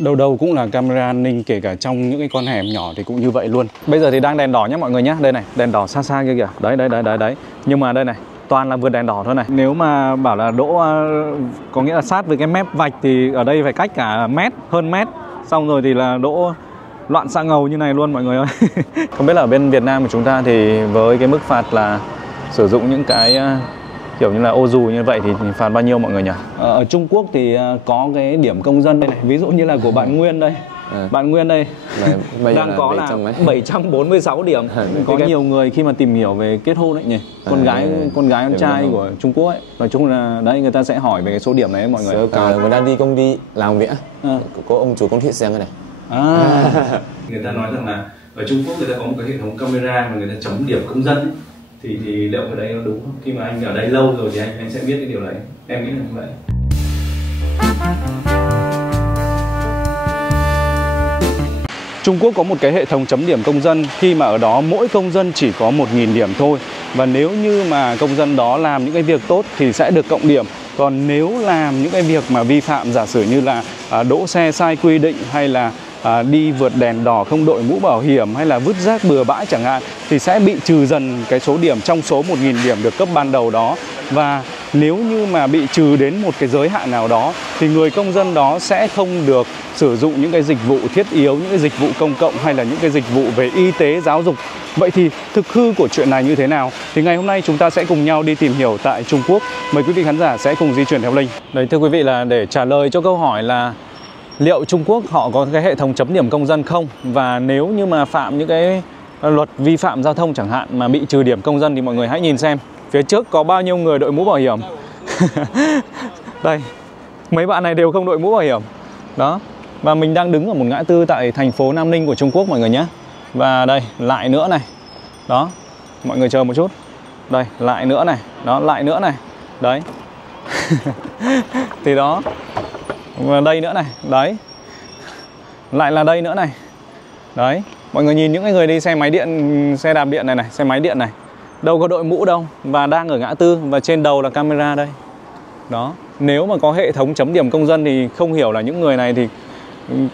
Đâu đâu cũng là camera an ninh, kể cả trong những cái con hẻm nhỏ thì cũng như vậy luôn. Bây giờ thì đang đèn đỏ nhé mọi người nhé. Đây này, đèn đỏ xa xa kia kìa. Đấy. Nhưng mà đây này, toàn là vượt đèn đỏ thôi này. Nếu mà bảo là đỗ có nghĩa là sát với cái mép vạch thì ở đây phải cách cả mét, hơn mét. Xong rồi thì là đỗ loạn xạ ngầu như này luôn mọi người ơi. Không biết là ở bên Việt Nam của chúng ta thì với cái mức phạt là sử dụng những cái kiểu như là ô dù như vậy thì phạt bao nhiêu mọi người nhỉ? Ở Trung Quốc thì có cái điểm công dân đây này, ví dụ như là của bạn Nguyên đây. Bạn Nguyên đây đang có là 746 điểm. Có nhiều người khi mà tìm hiểu về kết hôn ấy nhỉ, con gái trai của Trung Quốc ấy, nói chung là đấy người ta sẽ hỏi về cái số điểm này ấy, mọi người. Người ta đi công ty làm việc có ông chủ công ty xem cái này. Người ta nói rằng là ở Trung Quốc người ta có một cái hệ thống camera mà người ta chấm điểm công dân ấy. Thì liệu ở đây nó đúng không? Khi mà anh ở đây lâu rồi thì anh sẽ biết cái điều đấy. Em nghĩ là như vậy. Trung Quốc có một cái hệ thống chấm điểm công dân khi mà ở đó mỗi công dân chỉ có 1.000 điểm thôi. Và nếu như mà công dân đó làm những cái việc tốt thì sẽ được cộng điểm. Còn nếu làm những cái việc mà vi phạm, giả sử như là đỗ xe sai quy định hay là đi vượt đèn đỏ không đội mũ bảo hiểm hay là vứt rác bừa bãi chẳng hạn, thì sẽ bị trừ dần cái số điểm trong số 1.000 điểm được cấp ban đầu đó. Và nếu như mà bị trừ đến một cái giới hạn nào đó thì người công dân đó sẽ không được sử dụng những cái dịch vụ thiết yếu, những cái dịch vụ công cộng hay là những cái dịch vụ về y tế, giáo dục. Vậy thì thực hư của chuyện này như thế nào? Thì ngày hôm nay chúng ta sẽ cùng nhau đi tìm hiểu tại Trung Quốc. Mời quý vị khán giả sẽ cùng di chuyển theo Linh. Đấy, thưa quý vị, là để trả lời cho câu hỏi là liệu Trung Quốc họ có cái hệ thống chấm điểm công dân không? Và nếu như mà phạm những cái luật vi phạm giao thông chẳng hạn mà bị trừ điểm công dân thì mọi người hãy nhìn xem phía trước có bao nhiêu người đội mũ bảo hiểm. Đây, mấy bạn này đều không đội mũ bảo hiểm. Đó, và mình đang đứng ở một ngã tư tại thành phố Nam Ninh của Trung Quốc mọi người nhé. Và đây, lại nữa này. Đó, mọi người chờ một chút. Đây, lại nữa này. Đó, lại nữa này. Đấy. Thì đó. Và đây nữa này. Đấy. Lại là đây nữa này. Đấy. Mọi người nhìn những cái người đi xe máy điện, xe đạp điện này này, xe máy điện này, đâu có đội mũ đâu. Và đang ở ngã tư và trên đầu là camera đây. Đó. Nếu mà có hệ thống chấm điểm công dân thì không hiểu là những người này thì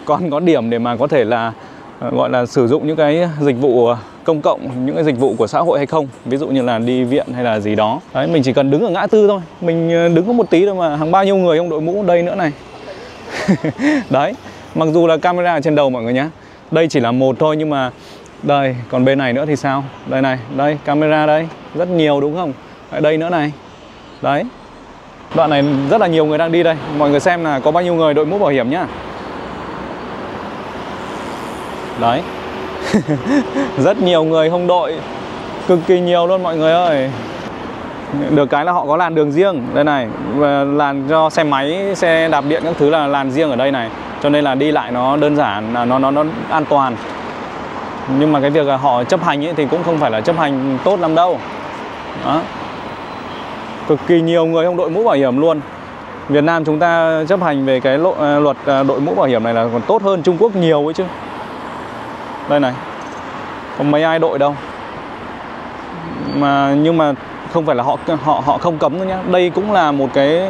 còn có điểm để mà có thể là gọi là sử dụng những cái dịch vụ công cộng, những cái dịch vụ của xã hội hay không. Ví dụ như là đi viện hay là gì đó. Đấy, mình chỉ cần đứng ở ngã tư thôi. Mình đứng có một tí thôi mà hàng bao nhiêu người không đội mũ. Đây nữa này. Đấy, mặc dù là camera ở trên đầu mọi người nhé. Đây chỉ là một thôi nhưng mà đây, còn bên này nữa thì sao? Đây này, đây, camera đây. Rất nhiều đúng không? Đây nữa này. Đấy. Đoạn này rất là nhiều người đang đi đây. Mọi người xem là có bao nhiêu người đội mũ bảo hiểm nhá. Đấy. Rất nhiều người không đội. Cực kỳ nhiều luôn mọi người ơi. Được cái là họ có làn đường riêng. Đây này, làn cho xe máy, xe đạp điện các thứ là làn riêng ở đây này. Cho nên là đi lại nó đơn giản, nó an toàn. Nhưng mà cái việc là họ chấp hành ấy thì cũng không phải là chấp hành tốt lắm đâu. Đó. Cực kỳ nhiều người không đội mũ bảo hiểm luôn. Việt Nam chúng ta chấp hành về cái luật đội mũ bảo hiểm này là còn tốt hơn Trung Quốc nhiều ấy chứ. Đây này, không mấy ai đội đâu. Nhưng mà không phải là họ không cấm đâu nhá. Đây cũng là một cái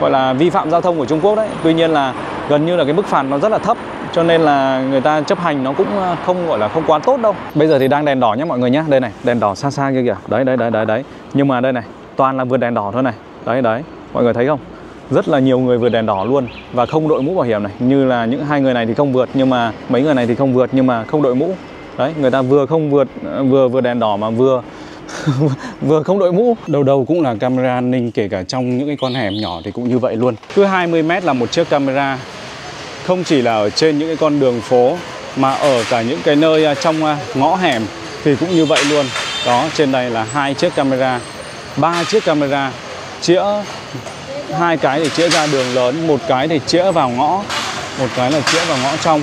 gọi là vi phạm giao thông của Trung Quốc đấy. Tuy nhiên là gần như là cái mức phạt nó rất là thấp, cho nên là người ta chấp hành nó cũng không gọi là không quá tốt đâu. Bây giờ thì đang đèn đỏ nhé mọi người nhé. Đây này, đèn đỏ xa xa kia kìa. Đấy. Nhưng mà đây này, toàn là vượt đèn đỏ thôi này. Đấy, mọi người thấy không? Rất là nhiều người vượt đèn đỏ luôn và không đội mũ bảo hiểm này. Như là những hai người này thì không vượt, nhưng mà mấy người này thì không vượt nhưng mà không đội mũ. Đấy, người ta vừa không vượt, vừa vượt đèn đỏ mà vừa vừa không đội mũ. Đâu đâu cũng là camera an ninh, kể cả trong những cái con hẻm nhỏ thì cũng như vậy luôn. Cứ 20 mét là một chiếc camera. Không chỉ là ở trên những cái con đường phố mà ở cả những cái nơi trong ngõ hẻm thì cũng như vậy luôn. Đó, trên đây là 2 chiếc camera, 3 chiếc camera, chĩa 2 cái thì chĩa ra đường lớn, 1 cái thì chĩa vào ngõ, 1 cái là chĩa vào ngõ trong.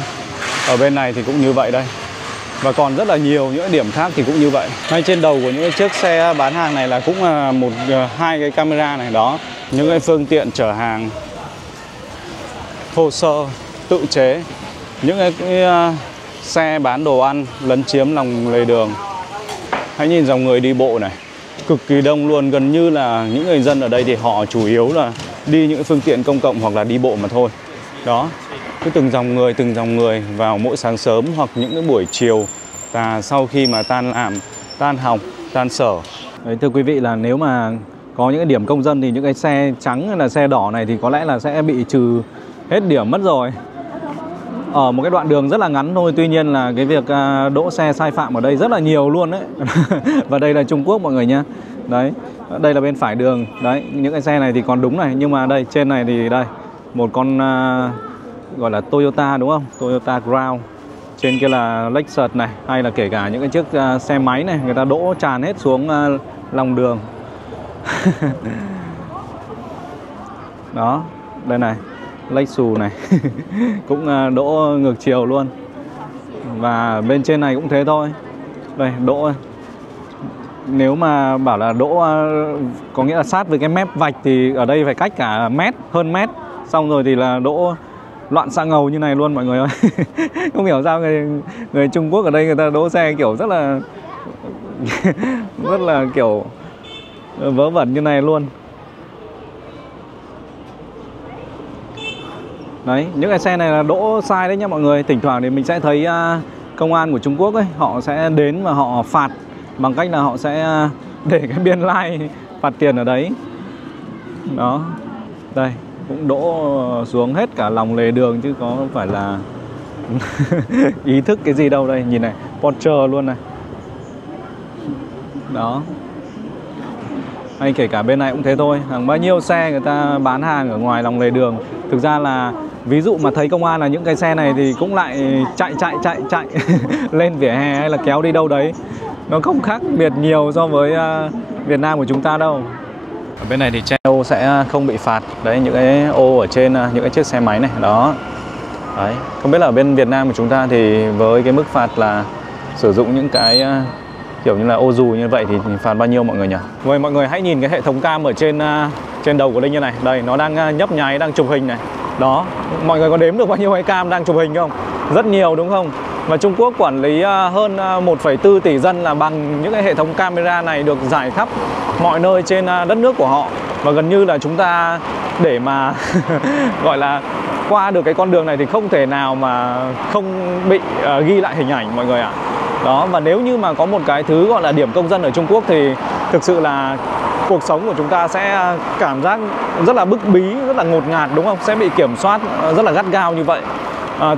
Ở bên này thì cũng như vậy đây. Và còn rất là nhiều những điểm khác thì cũng như vậy. Ngay trên đầu của những cái chiếc xe bán hàng này là cũng hai cái camera này đó. Những cái phương tiện chở hàng thô sơ, tự chế, những cái xe bán đồ ăn lấn chiếm lòng lề đường. Hãy nhìn dòng người đi bộ này, cực kỳ đông luôn. Gần như là những người dân ở đây thì họ chủ yếu là đi những phương tiện công cộng hoặc là đi bộ mà thôi. Đó, cứ từng dòng người vào mỗi sáng sớm hoặc những cái buổi chiều và sau khi mà tan làm, tan học, tan sở. Đấy, thưa quý vị, là nếu mà có những cái điểm công dân thì những cái xe trắng hay là xe đỏ này thì có lẽ là sẽ bị trừ hết điểm mất rồi. Ở một cái đoạn đường rất là ngắn thôi, tuy nhiên là cái việc đỗ xe sai phạm ở đây rất là nhiều luôn đấy. Và đây là Trung Quốc mọi người nhá. Đấy, đây là bên phải đường. Đấy, những cái xe này thì còn đúng này, nhưng mà đây trên này thì đây một con gọi là Toyota đúng không? Toyota Crown. Trên kia là Lexus này, hay là kể cả những cái chiếc xe máy này, người ta đỗ tràn hết xuống lòng đường. Đó, đây này, Lexus này cũng đỗ ngược chiều luôn. Và bên trên này cũng thế thôi. Đây, đỗ. Nếu mà bảo là đỗ có nghĩa là sát với cái mép vạch thì ở đây phải cách cả mét, hơn mét. Xong rồi thì là đỗ loạn xạ ngầu như này luôn mọi người ơi. Không hiểu sao người Trung Quốc ở đây người ta đỗ xe kiểu rất là rất là kiểu vớ vẩn như này luôn. Đấy, những cái xe này là đỗ sai đấy nha mọi người. Thỉnh thoảng thì mình sẽ thấy công an của Trung Quốc ấy, họ sẽ đến và họ phạt bằng cách là họ sẽ để cái biên lai phạt tiền ở đấy. Đó, đây cũng đỗ xuống hết cả lòng lề đường chứ có phải là ý thức cái gì đâu. Đây nhìn này, Porsche luôn này. Đó, hay kể cả bên này cũng thế thôi. Hàng bao nhiêu xe người ta bán hàng ở ngoài lòng lề đường. Thực ra là ví dụ mà thấy công an là những cái xe này thì cũng lại chạy lên vỉa hè hay là kéo đi đâu đấy. Nó không khác biệt nhiều so với Việt Nam của chúng ta đâu. Ở bên này thì che ô sẽ không bị phạt. Đấy, những cái ô ở trên những cái chiếc xe máy này. Đó. Đấy, không biết là ở bên Việt Nam của chúng ta thì với cái mức phạt là sử dụng những cái kiểu như là ô dù như vậy thì phạt bao nhiêu mọi người nhỉ? Rồi mọi người hãy nhìn cái hệ thống cam ở trên đầu của Linh như này. Đây, nó đang nhấp nháy, đang chụp hình này. Đó, mọi người có đếm được bao nhiêu cái cam đang chụp hình không? Rất nhiều đúng không? Và Trung Quốc quản lý hơn 1,4 tỷ dân là bằng những cái hệ thống camera này được rải khắp mọi nơi trên đất nước của họ. Và gần như là chúng ta để mà gọi là qua được cái con đường này thì không thể nào mà không bị ghi lại hình ảnh mọi người ạ. Đó, và nếu như mà có một cái thứ gọi là điểm công dân ở Trung Quốc thì thực sự là cuộc sống của chúng ta sẽ cảm giác rất là bức bí, rất là ngột ngạt đúng không? Sẽ bị kiểm soát rất là gắt gao như vậy.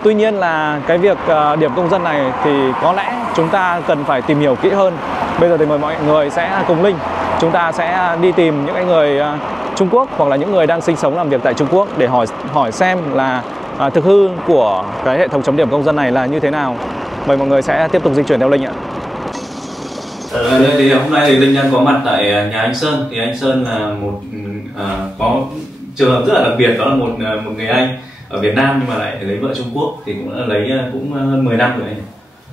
Tuy nhiên là cái việc điểm công dân này thì có lẽ chúng ta cần phải tìm hiểu kỹ hơn. Bây giờ thì mời mọi người sẽ cùng Linh, chúng ta sẽ đi tìm những cái người Trung Quốc hoặc là những người đang sinh sống làm việc tại Trung Quốc để hỏi xem là thực hư của cái hệ thống chấm điểm công dân này là như thế nào. Mời mọi người sẽ tiếp tục di chuyển theo Linh ạ. Đây thì hôm nay thì Linh đang có mặt tại nhà anh Sơn. Thì anh Sơn là một có trường hợp rất là đặc biệt, đó là một người anh ở Việt Nam nhưng mà lại lấy vợ Trung Quốc, thì cũng đã lấy cũng hơn 10 năm rồi anh.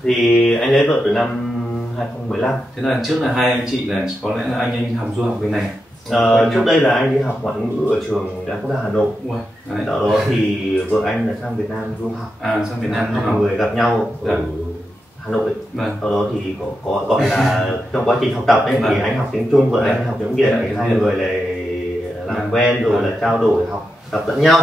Thì anh lấy vợ từ năm 2015. Thế là trước là hai anh chị là có lẽ là anh học du học bên này. Trước đây là anh đi học ngoại ngữ ở trường Đại học Quốc gia Hà Nội. Sau đó thì vợ anh là sang Việt Nam du học. Sang Việt Nam du học. Hai người gặp nhau ở Hà Nội. Sau đó thì có gọi là trong quá trình học tập ấy, thì anh học tiếng Trung, vợ anh học tiếng Việt, thì hai người lại làm quen rồi là trao đổi học tập lẫn nhau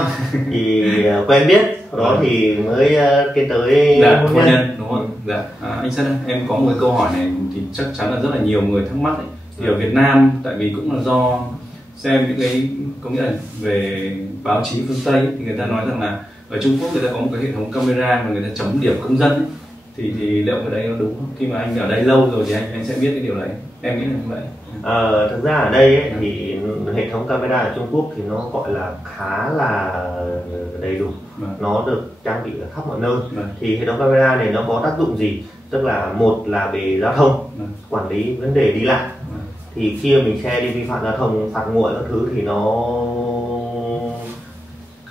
thì quen biết, sau đó thì mới tiến tới hôn nhân đúng không? Dạ. Anh Sơn, em có một cái câu hỏi này thì chắc chắn là rất là nhiều người thắc mắc ấy. Thì ở Việt Nam, tại vì cũng là do xem những cái có nghĩa là về báo chí phương Tây ấy, thì người ta nói rằng là ở Trung Quốc người ta có một cái hệ thống camera mà người ta chấm điểm công dân ấy. Thì liệu cái đấy nó đúng không? Khi mà anh ở đây lâu rồi thì anh sẽ biết cái điều đấy. Em nghĩ là như vậy. Thực ra ở đây ấy, thì hệ thống camera ở Trung Quốc thì nó gọi là khá là đầy đủ. Nó được trang bị ở khắp mọi nơi. Thì hệ thống camera này nó có tác dụng gì? Tức là một là về giao thông, quản lý vấn đề đi lại. Thì khi mình xe đi vi phạm giao thông, phạt nguội các thứ thì nó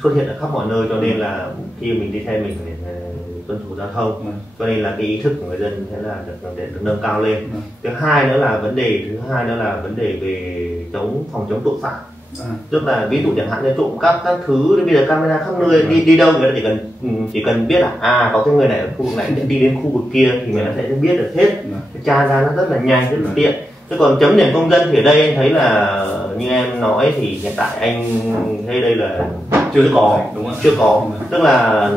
xuất hiện ở khắp mọi nơi, cho nên là khi mình đi xe mình phải tuân thủ giao thông, cho nên là cái ý thức của người dân sẽ là được nâng cao lên. Thứ hai nữa là vấn đề về phòng chống tội phạm. Tức là ví dụ chẳng hạn như trộm cắp các thứ, bây giờ camera khắp nơi, đi đâu người ta chỉ cần biết là có cái người này ở khu vực này đi đến khu vực kia thì người ta sẽ biết được hết, tra ra nó rất là nhanh, rất là tiện. Thế còn chấm điểm công dân thì ở đây anh thấy là như em nói thì hiện tại anh thấy đây là chưa có, đúng không? chưa có. Tức là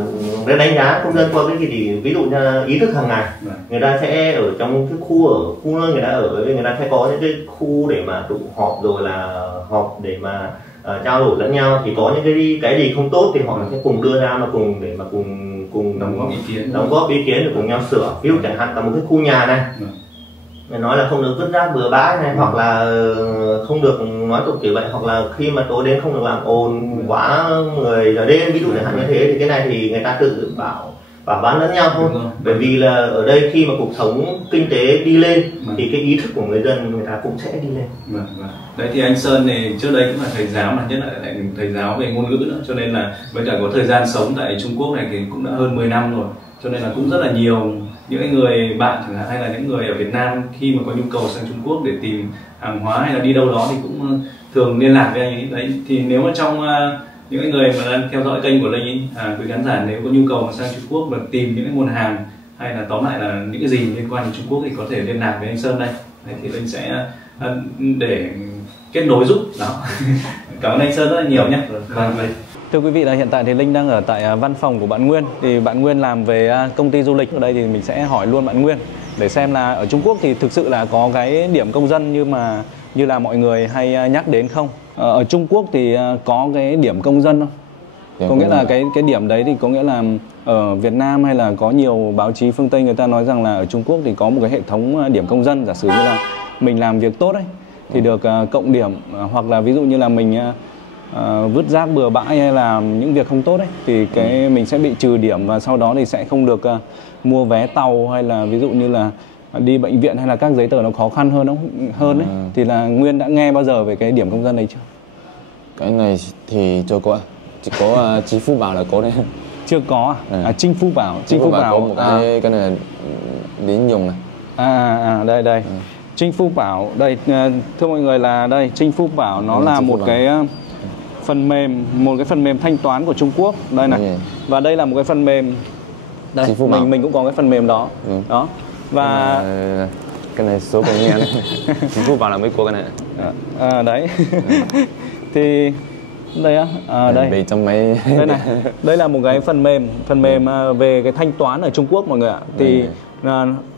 để đánh giá công dân qua cái gì thì ví dụ như ý thức hàng ngày, người ta sẽ ở trong cái khu nơi người ta ở, người ta sẽ có những cái khu để mà tụ họp, rồi là họp để mà trao đổi lẫn nhau, thì có những cái gì không tốt thì họ sẽ cùng đưa ra mà cùng để mà cùng đóng góp ý kiến để cùng nhau sửa. Ví dụ chẳng hạn là một cái khu nhà này, người nói là không được vứt rác bừa bãi này, hoặc là không được nói tục kiểu vậy, hoặc là khi mà tối đến không được làm ồn quá 10 giờ đêm, ví dụ chẳng hạn như thế, thì cái này thì người ta tự bảo bán lẫn nhau thôi. Bởi vì là ở đây khi mà cuộc sống kinh tế đi lên thì cái ý thức của người dân người ta cũng sẽ đi lên. Đấy thì anh Sơn này trước đây cũng là thầy giáo, mà nhất là lại thầy giáo về ngôn ngữ nữa, cho nên là với cả có thời gian sống tại Trung Quốc này thì cũng đã hơn 10 năm rồi, cho nên là cũng rất là nhiều những người bạn chẳng hạn, hay là những người ở Việt Nam khi mà có nhu cầu sang Trung Quốc để tìm hàng hóa hay là đi đâu đó thì cũng thường liên lạc với anh ấy. Đấy thì nếu mà trong những người mà đang theo dõi kênh của Linh ấy, quý khán giả nếu có nhu cầu mà sang Trung Quốc và tìm những cái nguồn hàng hay là tóm lại là những cái gì liên quan đến Trung Quốc thì có thể liên lạc với anh Sơn đây. Đấy, thì Linh sẽ để kết nối giúp đó. Cảm ơn anh Sơn rất là nhiều nhé. Thưa quý vị, là hiện tại thì Linh đang ở tại văn phòng của bạn Nguyên. Thì bạn Nguyên làm về công ty du lịch. Ở đây thì mình sẽ hỏi luôn bạn Nguyên để xem là ở Trung Quốc thì thực sự là có cái điểm công dân như là mọi người hay nhắc đến không? Ở Trung Quốc thì có cái điểm công dân không? Có nghĩa là cái điểm đấy thì có nghĩa là ở Việt Nam hay là có nhiều báo chí phương Tây người ta nói rằng là ở Trung Quốc thì có một cái hệ thống điểm công dân. Giả sử như là mình làm việc tốt ấy thì được cộng điểm, hoặc là ví dụ như là mình vứt rác bừa bãi hay là những việc không tốt ấy thì mình sẽ bị trừ điểm, và sau đó thì sẽ không được mua vé tàu, hay là ví dụ như là đi bệnh viện, hay là các giấy tờ nó khó khăn hơn ấy. Thì là Nguyên đã nghe bao giờ về cái điểm công dân đấy chưa? Cái này thì chưa có, chỉ có Chính phủ Bảo là có đấy. Chưa có à? Chính phủ Bảo có một cái này là đến dùng này. Đây. Chính phủ Bảo đây, thưa mọi người, là đây Chính phủ Bảo nó là một cái phần mềm thanh toán của Trung Quốc đây này. Và đây là một cái phần mềm đây, mình cũng có cái phần mềm đó. Đó. Và cái này số còn nghe đấy. Chính phủ Bảo là mới có cái này. Đấy. Thì đây đây. Về trong máy. Đây này. Đây là một cái phần mềm về cái thanh toán ở Trung Quốc mọi người ạ. Thì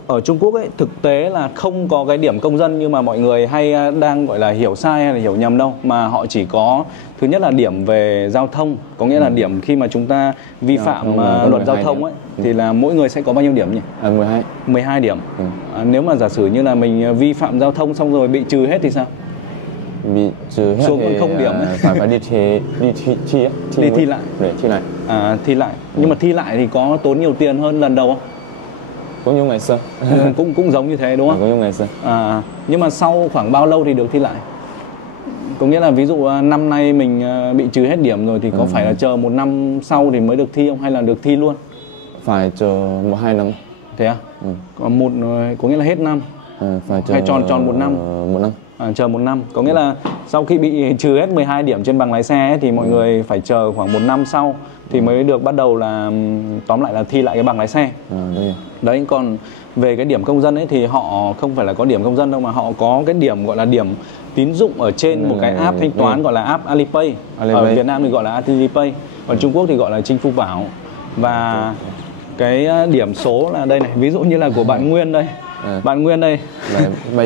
ở Trung Quốc ấy thực tế là không có cái điểm công dân như mà mọi người hay đang gọi là hiểu sai hay là hiểu nhầm đâu, mà họ chỉ có thứ nhất là điểm về giao thông, có nghĩa là điểm khi mà chúng ta vi phạm luật giao thông ấy thì là mỗi người sẽ có bao nhiêu điểm nhỉ? 12 điểm. Nếu mà giả sử như là mình vi phạm giao thông xong rồi bị trừ hết thì sao? Bị trừ hết xuống còn không điểm ấy. phải đi thi lại. Thi lại. Nhưng mà thi lại thì có tốn nhiều tiền hơn lần đầu không? Cũng như ngày xưa. cũng giống như thế đúng không? Cũng như ngày xưa. Nhưng mà sau khoảng bao lâu thì được thi lại? Có nghĩa là ví dụ năm nay mình bị trừ hết điểm rồi thì có phải là chờ 1 năm sau thì mới được thi không, hay là được thi luôn? Phải chờ 1-2 năm. Thế à? Có nghĩa là hết năm. Phải chờ hay tròn 1 năm. 1 năm. Chờ 1 năm. Có nghĩa là sau khi bị trừ hết 12 điểm trên bằng lái xe ấy, thì mọi người phải chờ khoảng 1 năm sau thì mới được bắt đầu là tóm lại là thi lại cái bằng lái xe. Đấy, còn về cái điểm công dân ấy thì họ không phải là có điểm công dân đâu, mà họ có cái điểm gọi là điểm tín dụng ở trên một cái app thanh toán gọi là app Alipay. Ở Việt Nam thì gọi là Alipay, còn Trung Quốc thì gọi là Chính phủ Bảo. Và cái điểm số là đây này, ví dụ như là của bạn Nguyên đây. Bạn Nguyên đây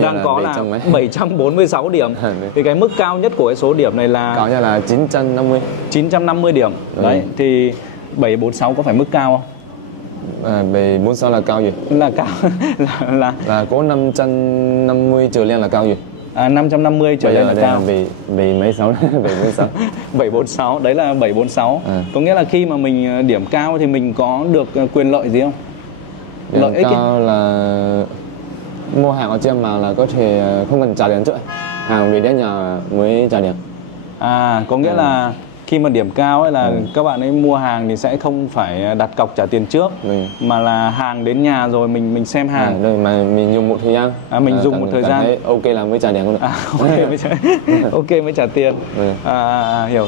đang có là 746 điểm. Thì cái mức cao nhất của cái số điểm này là cao nhất là 950 điểm. Đấy, thì 746 có phải mức cao không? 746 là cao gì? Là cao. là có 550 trở lên là cao gì? 550 trở lên là cao. Về mấy 6 746. 746, đấy là 746. Có nghĩa là khi mà mình điểm cao thì mình có được quyền lợi gì không? Lợi ích cao là mua hàng ở trên mạng là có thể không cần trả tiền trước, hàng về đến nhà mới trả tiền. Có nghĩa là khi mà điểm cao ấy là các bạn ấy mua hàng thì sẽ không phải đặt cọc trả tiền trước, mà là hàng đến nhà rồi mình xem hàng. Rồi mà mình dùng một thời gian. Mình dùng một thời gian. Thấy ok là mới trả tiền cũng được. Ok mới trả tiền. Hiểu.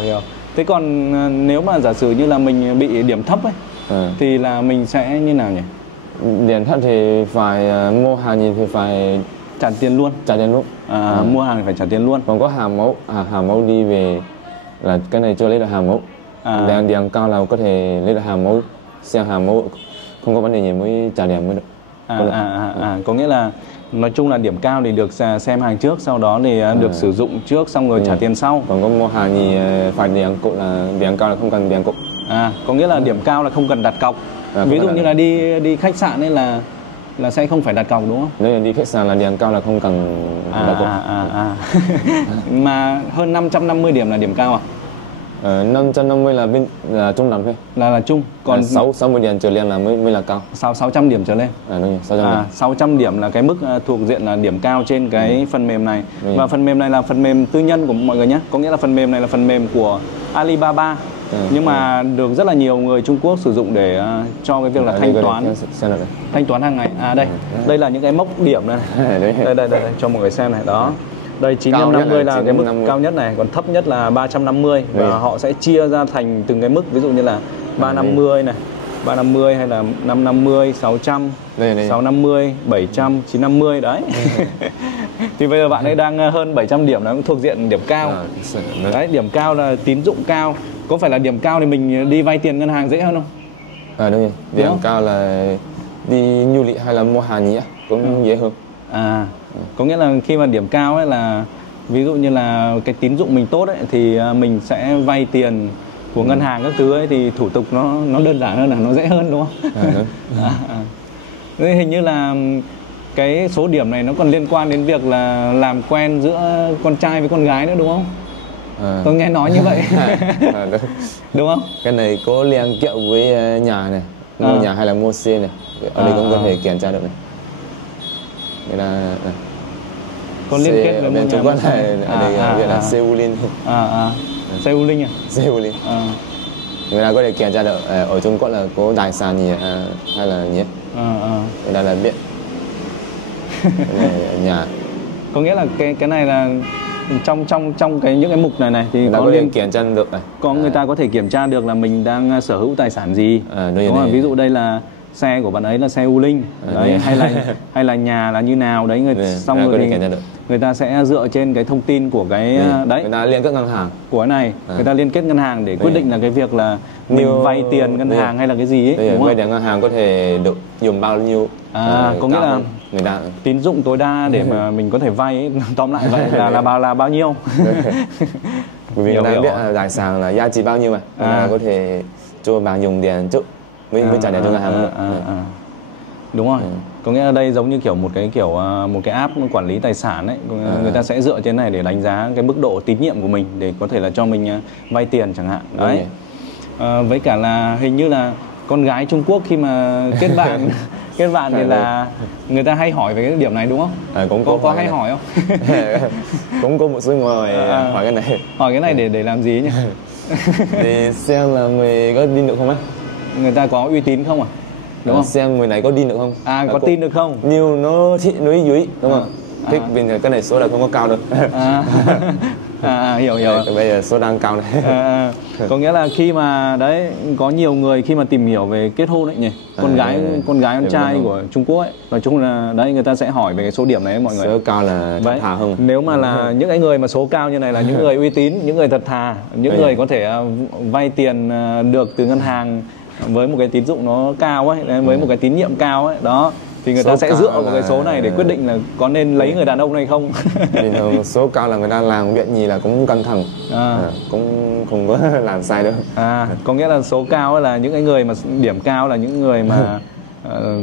Thế còn nếu mà giả sử như là mình bị điểm thấp ấy thì là mình sẽ như nào nhỉ? Điểm thấp thì phải mua hàng gì thì phải trả tiền luôn. Mua hàng thì phải trả tiền luôn. Còn có hàng mẫu đi về là cái này chưa lấy được hàng mẫu. Điểm cao là có thể lên được hàm mẫu, xem hàm mẫu không có vấn đề gì mới trả điểm mới được. Có nghĩa là nói chung là điểm cao thì được xem hàng trước, sau đó thì được sử dụng trước xong rồi trả tiền sau. Còn có mua hàng thì phải điểm cộ, là điểm cao là không cần điểm cộ. Có nghĩa là điểm cao là không cần đặt cọc. Ví dụ như là đi khách sạn ấy là sẽ không phải đặt cọc đúng không? Nếu là đi khách sạn là điểm cao là không cần đặt cọc. Mà hơn 550 điểm là điểm cao à? 550 là trung đẳng thôi. Là trung. Còn 60 điểm trở lên là mới là cao. 600 điểm trở lên. Đúng rồi, 600 điểm. 600 điểm là cái mức thuộc diện là điểm cao trên cái phần mềm này. Và phần mềm này là phần mềm tư nhân của mọi người nhé. Có nghĩa là phần mềm này là phần mềm của Alibaba. Nhưng mà được rất là nhiều người Trung Quốc sử dụng để cho cái việc là thanh toán hàng ngày. Đây là những cái mốc điểm này. Đây cho mọi người xem này. Đó. Đây 950 là cái mức cao nhất này, còn thấp nhất là 350 và họ sẽ chia ra thành từng cái mức, ví dụ như là 350 này, 350 hay là 550, 600, 650, 700, 950 đấy. Thì bây giờ bạn ấy đang hơn 700 điểm là cũng thuộc diện điểm cao. Đấy, điểm cao là tín dụng cao. Có phải là điểm cao thì mình đi vay tiền ngân hàng dễ hơn không? Đúng rồi. Điểm cao là đi du lịch hay là mua hàng gì cũng dễ hơn. Có nghĩa là khi mà điểm cao ấy là ví dụ như là cái tín dụng mình tốt ấy thì mình sẽ vay tiền của ngân hàng các thứ ấy thì thủ tục nó đơn giản hơn, là nó dễ hơn đúng không? Hình như là cái số điểm này nó còn liên quan đến việc là làm quen giữa con trai với con gái nữa đúng không? Tôi nghe nói như vậy. Đúng không? Cái này có liên kết với nhà này, mua nhà hay là mua xe này, ở đây cũng có thể kiểm tra được này. Đây là có liên kết với bên Trung Quốc này, ở đây gọi là Seulin. Seulin à? Seulin. Người ta có thể kiểm tra được ở Trung Quốc là có tài sản gì hay là nhé. Người ta là biết. Này ở nhà. Có nghĩa là cái này là trong cái những cái mục này thì có liên kiểm tra được này. Có người ta có thể kiểm tra được là mình đang sở hữu tài sản gì. Đúng rồi, ví dụ đây là xe của bạn ấy là xe U Linh đấy, hay là nhà là như nào đấy, xong rồi thì người ta sẽ dựa trên cái thông tin của cái đấy, người ta liên kết ngân hàng của cái này, người ta liên kết ngân hàng để quyết định là cái việc là mình vay tiền ngân hàng hay là cái gì ấy. Vay tiền ngân hàng có thể được dùng bao nhiêu, có nghĩa là người ta tín dụng tối đa để mà mình có thể vay ấy, tóm lại vậy là bao nhiêu. Bởi vì người ta biết tài sản là giá trị bao nhiêu mà có thể cho bạn dùng tiền trước mới trả tiền cho ngân hàng. Đúng rồi. Có nghĩa là đây giống như kiểu một cái app quản lý tài sản ấy, người ta sẽ dựa trên này để đánh giá cái mức độ tín nhiệm của mình để có thể là cho mình vay tiền chẳng hạn. Đấy. Với cả là hình như là con gái Trung Quốc khi mà kết bạn thì là người ta hay hỏi về cái điểm này đúng không? Cũng có hay hỏi không? Cũng có một số người hỏi cái này. Hỏi cái này để làm gì nhỉ? Để xem là người có tin được không ấy? Người ta có uy tín không à? Đúng không? Xem người này có tin được không? Có tin được không? Nhiều nó thích núi dưới đúng không? Thích bình thường cái này số là không có cao đâu. Hiểu. Bây giờ số đang cao này. Có nghĩa là khi mà đấy có nhiều người khi mà tìm hiểu về kết hôn ấy nhỉ, con gái con trai của Trung Quốc ấy, nói chung là đấy người ta sẽ hỏi về cái số điểm này ấy, mọi người. Số cao là thật thà hơn. Nếu mà là những cái người mà số cao như này là những người uy tín, những người thật thà, những người có thể vay tiền được từ ngân hàng với một cái tín dụng nó cao ấy, với một cái tín nhiệm cao ấy, đó thì người ta sẽ dựa vào cái số này để quyết định là có nên lấy người đàn ông này không. Bình thường số cao là người ta làm việc gì là cũng cẩn thận, cũng không có làm sai đâu. Có nghĩa là số cao là những cái người mà điểm cao là những người mà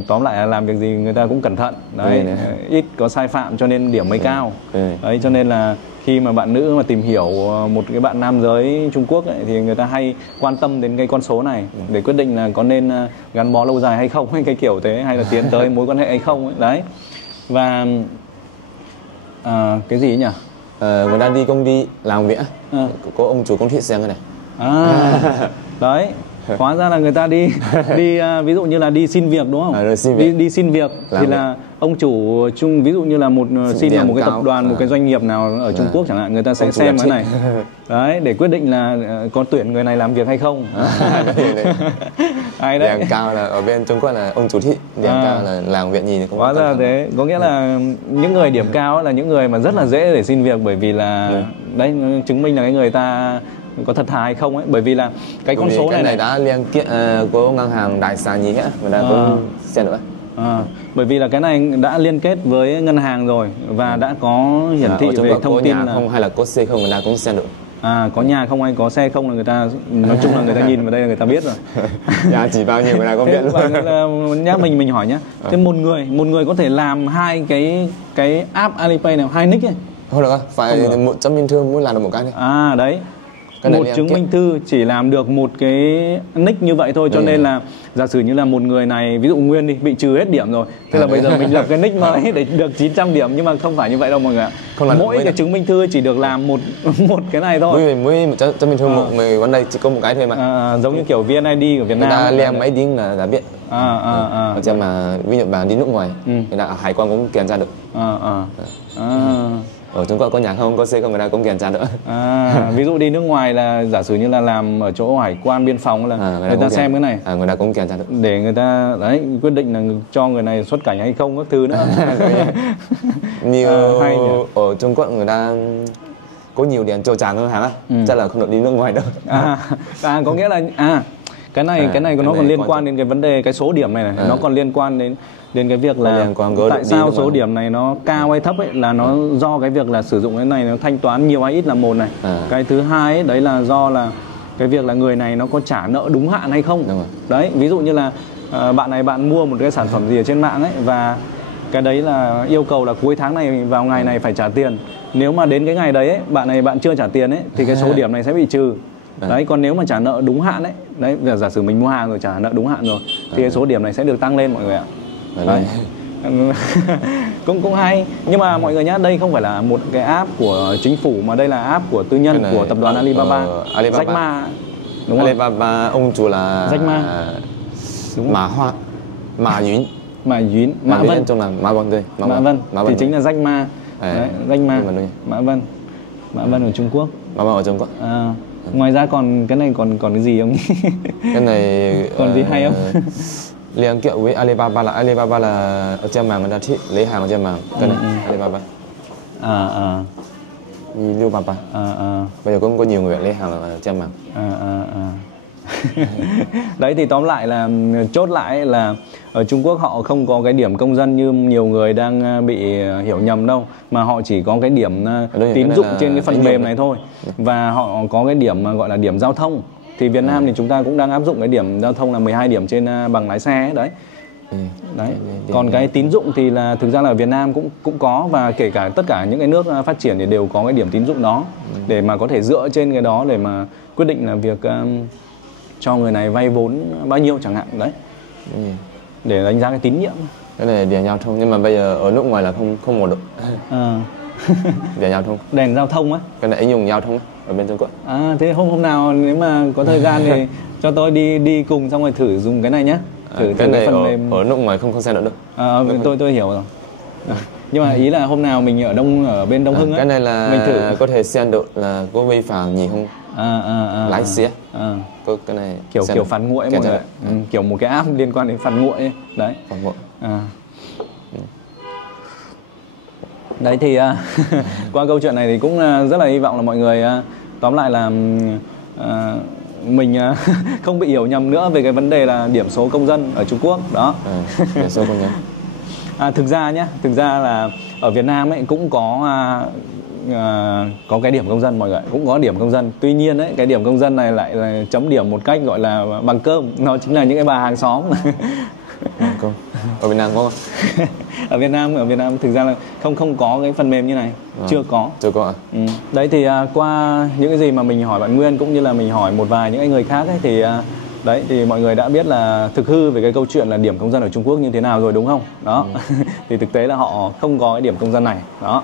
tóm lại là làm việc gì người ta cũng cẩn thận đấy, ít có sai phạm cho nên điểm mới cao. Đấy, cho nên là khi mà bạn nữ mà tìm hiểu một cái bạn nam giới Trung Quốc ấy, thì người ta hay quan tâm đến cái con số này để quyết định là có nên gắn bó lâu dài hay không, hay cái kiểu thế, hay là tiến tới mối quan hệ hay không ấy. Đấy. Và cái gì ấy nhỉ? Người ta đi công ty làm việc, có ông chủ công ty xem cái này. Đấy. Hóa ra là người ta đi ví dụ như là đi xin việc đúng không? Đi xin việc thì là ông chủ ví dụ như là xin vào một cái tập đoàn, một cái doanh nghiệp nào ở Trung Quốc chẳng hạn, người ta sẽ xem cái này đấy để quyết định là có tuyển người này làm việc hay không. Điểm cao là ở bên Trung Quốc là ông chủ thị, điểm cao là làm việc gì thì cũng. Hóa ra thế, có nghĩa là những người điểm cao là những người mà rất là dễ để xin việc, bởi vì là đấy chứng minh là cái người ta có thật thà hay không ấy, bởi vì là cái con số cái này đã liên kết của ngân hàng Đại Sản nhỉ, người ta cũng xem nữa. Bởi vì là cái này đã liên kết với ngân hàng rồi và đã có hiển thị về thông tin là không hay là có xe không người ta cũng xem được. Có nhà không hay có xe không là người ta nói chung là người ta nhìn vào đây là người ta biết rồi. Nhà chỉ bao nhiêu người ta có biết luôn. Nhá mình hỏi nhá. Thế một người có thể làm hai cái app Alipay nào, hai nick ấy. Không được, phải một chứng minh thư mới làm được một cái thôi. Đấy. Một chứng minh thư chỉ làm được một cái nick như vậy thôi, cho nên là giả sử như là một người này, ví dụ Nguyên đi, bị trừ hết điểm rồi, thế là bây giờ mình lập cái nick mới để được 900 điểm, nhưng mà không phải như vậy đâu mọi người ạ. Mỗi cái chứng minh thư chỉ được làm một cái này thôi. Mỗi một chứng minh thư một người vấn đây chỉ có một cái thôi mà. Giống như kiểu VNID của Việt Nam. Người ta liam mấy tiếng là biết. Xem mà ví dụ bạn đi nước ngoài, người ta hải quan cũng kiểm tra được. Ở Trung Quốc có nhà không, có xe không, người ta cũng kiểm tra nữa. Ví dụ đi nước ngoài là giả sử như là làm ở chỗ hải quan biên phòng là người ta xem cái này, người ta cũng kiểm tra được để người ta đấy quyết định là cho người này xuất cảnh hay không, các thứ nữa. Như ở Trung Quốc người ta có nhiều điểm trôi tràn ngân hàng á, chắc là không được đi nước ngoài đâu. Có nghĩa là cái này nó còn liên quan đến cái vấn đề cái số điểm này nó còn liên quan đến cái việc là tại sao số điểm này nó cao hay thấp ấy, là nó do cái việc là sử dụng cái này nó thanh toán nhiều hay ít là một này. Cái thứ hai ấy, đấy là do là cái việc là người này nó có trả nợ đúng hạn hay không. Đấy, ví dụ như là bạn mua một cái sản phẩm gì ở trên mạng ấy, và cái đấy là yêu cầu là cuối tháng này vào ngày này phải trả tiền. Nếu mà đến cái ngày đấy ấy, bạn chưa trả tiền ấy thì cái số điểm này sẽ bị trừ. Đấy, còn nếu mà trả nợ đúng hạn đấy, giả sử mình mua hàng rồi trả nợ đúng hạn rồi thì cái số điểm này sẽ được tăng lên mọi người ạ. Đấy. cũng hay, nhưng mà mọi người nhá, đây không phải là một cái app của chính phủ mà đây là app của tư nhân của tập đoàn Alibaba. Jack Ma, đúng không? Alibaba ông chủ là Jack Ma, Mã Vân trong là Mã Vân thì chính là Jack Ma. Đấy, Jack Ma, Mã Vân ở Trung Quốc. Mã Vân ở Trung Quốc. Ngoài ra còn cái này còn cái gì không? Cái này còn gì hay không? liên kết với Alibaba là ở trên mạng người ta thích lấy hàng ở trên mạng. Cái này Alibaba. Alibaba. Bây giờ cũng có nhiều người lấy hàng ở trên mạng. Đấy thì tóm lại là chốt lại là ở Trung Quốc họ không có cái điểm công dân như nhiều người đang bị hiểu nhầm đâu, mà họ chỉ có cái điểm tín dụng trên cái phần mềm này thôi, và họ có cái điểm mà gọi là điểm giao thông. Thì Việt Nam thì chúng ta cũng đang áp dụng cái điểm giao thông là 12 điểm trên bằng lái xe đấy. Đấy. Còn cái tín dụng thì là thực ra là Việt Nam cũng có, và kể cả tất cả những cái nước phát triển thì đều có cái điểm tín dụng đó để mà có thể dựa trên cái đó để mà quyết định là việc cho người này vay vốn bao nhiêu chẳng hạn đấy, để đánh giá cái tín nhiệm. Cái này đèn giao thông, nhưng mà bây giờ ở nước ngoài là không một được. Đèn giao thông, đèn giao thông á, cái này dùng giao thông ở bên Trung Quốc. Thế hôm nào nếu mà có thời gian thì cho tôi đi cùng xong rồi thử dùng cái này nhé. Cái này ở nước ngoài không xem được đâu. Tôi hiểu rồi. Nhưng mà ý là hôm nào mình ở bên Đông Hưng á, cái này là mình thử có thể xem được là có vi phạm gì không. Lái xe. Cái này kiểu phạt nguội mọi người. Kiểu một cái app liên quan đến phạt nguội ấy. Đấy. Phạt nguội. Đấy thì qua câu chuyện này thì cũng rất là hy vọng là mọi người tóm lại là mình không bị hiểu nhầm nữa về cái vấn đề là điểm số công dân ở Trung Quốc đó. Điểm số công dân. Thực ra là ở Việt Nam ấy cũng có cái điểm công dân mọi người, cũng có điểm công dân. Tuy nhiên ấy, cái điểm công dân này lại là chấm điểm một cách gọi là bằng cơm, nó chính là những cái bà hàng xóm. Ở Việt Nam có không? Ở Việt Nam thực ra là không có cái phần mềm như này, chưa có. Đấy thì qua những cái gì mà mình hỏi bạn Nguyên cũng như là mình hỏi một vài những người khác ấy, thì đấy thì mọi người đã biết là thực hư về cái câu chuyện là điểm công dân ở Trung Quốc như thế nào rồi đúng không? Đó. Thì thực tế là họ không có cái điểm công dân này. Đó.